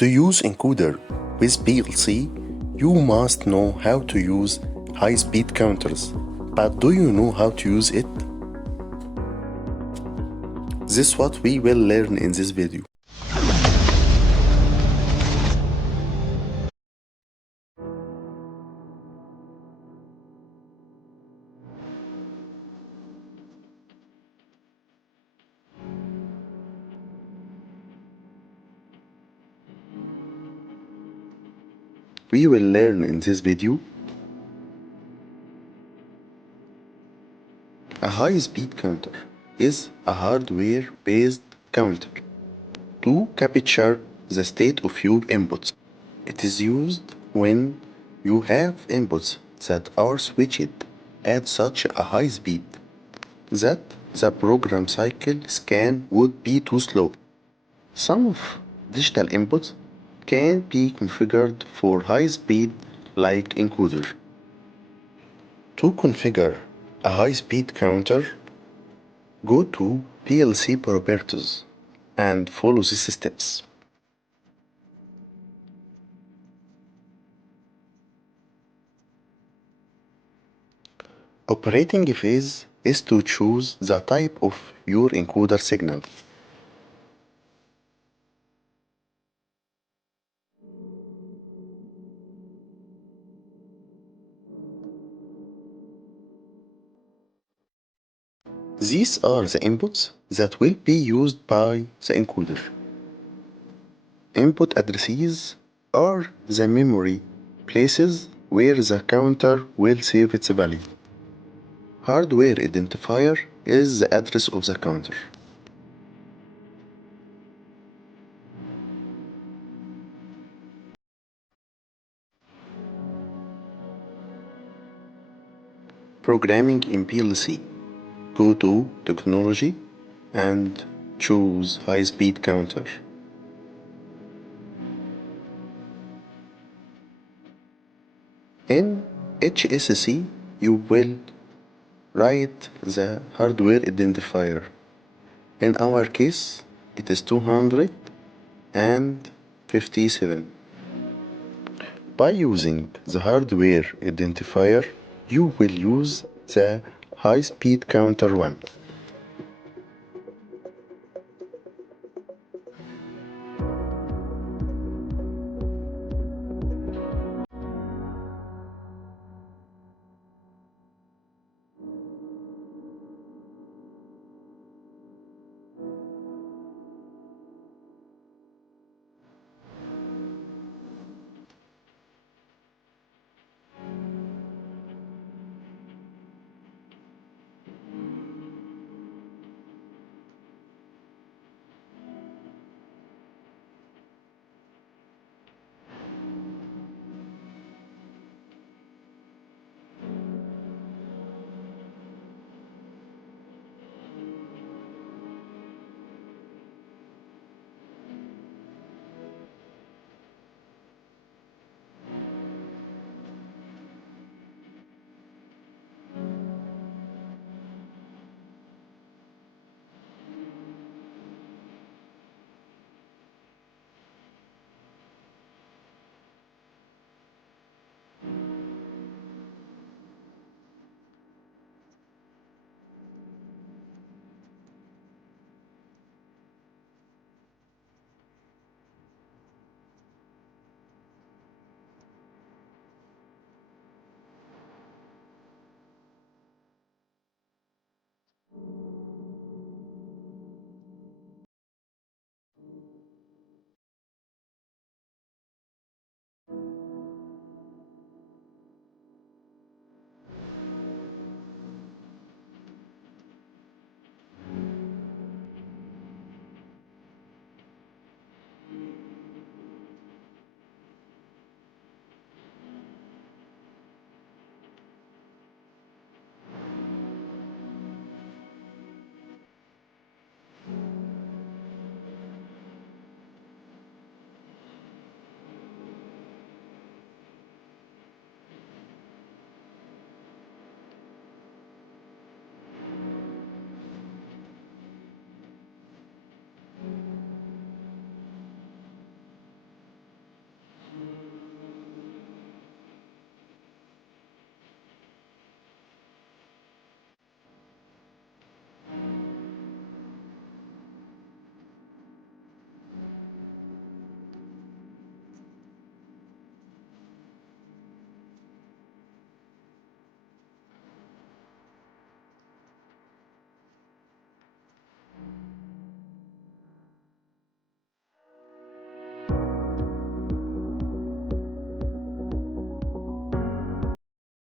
To use encoder with PLC, you must know how to use high-speed counters. But do you know how to use it? This is what we will learn in this video. We will learn in this video a high-speed counter is a hardware-based counter to capture the state of your inputs. It is used when you have inputs that are switched at such a high speed that the program cycle scan would be too slow. Some of digital inputs can be configured for high speed like encoder. To configure a high speed counter, go to PLC properties and follow these steps. Operating phase is to choose the type of your encoder signal. These are the inputs that will be used by the encoder. Input addresses are the memory places where the counter will save its value. Hardware identifier is the address of the counter. Programming in PLC. Go to Technology and choose High Speed Counter. In HSC, you will write the hardware identifier. In our case, it is 257. By using the hardware identifier, you will use the high-speed counter 1.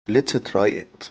Let's try it.